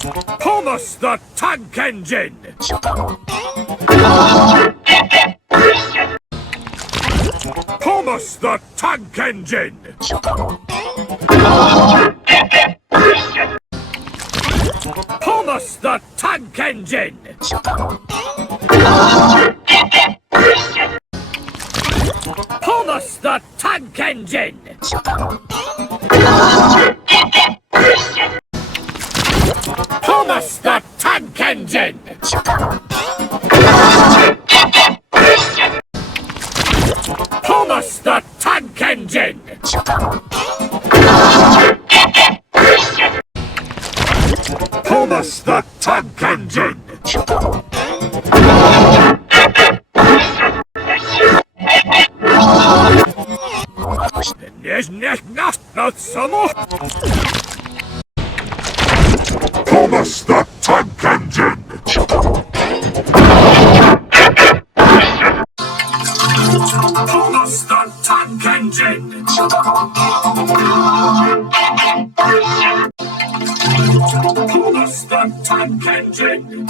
Thomas the Tank Engine! Thomas the Tank Engine! Thomas the Tank Engine! Thomas the Tank Engine! Thomas the Tank Engine! Thomas the Tank Engine! Thomas the Tank Engine! Not samo! Thomas the Tank Engine! Thomas the Tank Engine! Thomas the Tank Engine!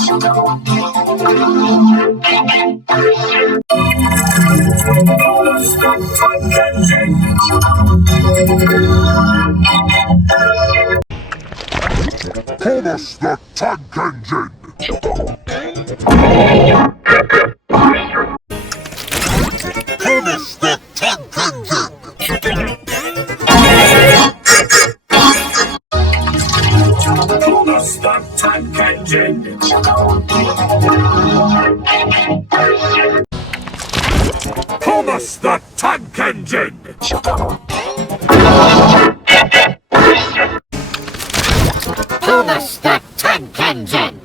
Thomas the Tank Engine! Thomas the Tank Engine! Thomas the Tank Engine! Thomas the Tank Engine! Thomas the Tank Engine! Thomas the Tank Engine!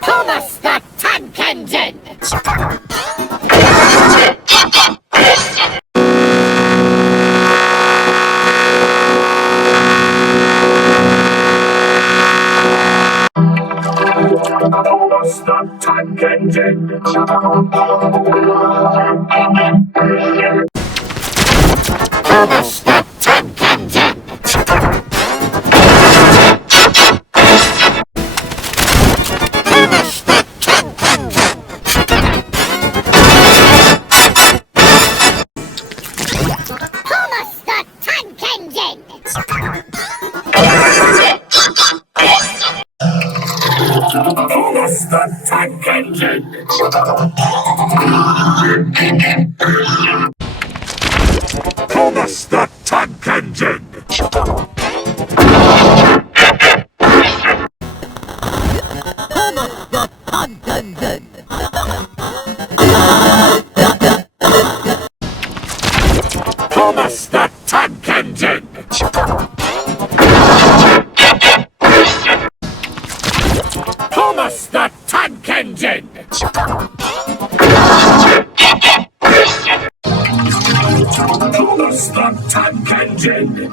Thomas the Tank Engine! Thomas the Tank Engine! Thomas the Tank Engine! Thomas the Tank Engine! Thomas the Tank Engine! Thomas the Tank Engine! Thomas the Tank Engine! Thomas the Tank Engine! Thomas the Tank Engine!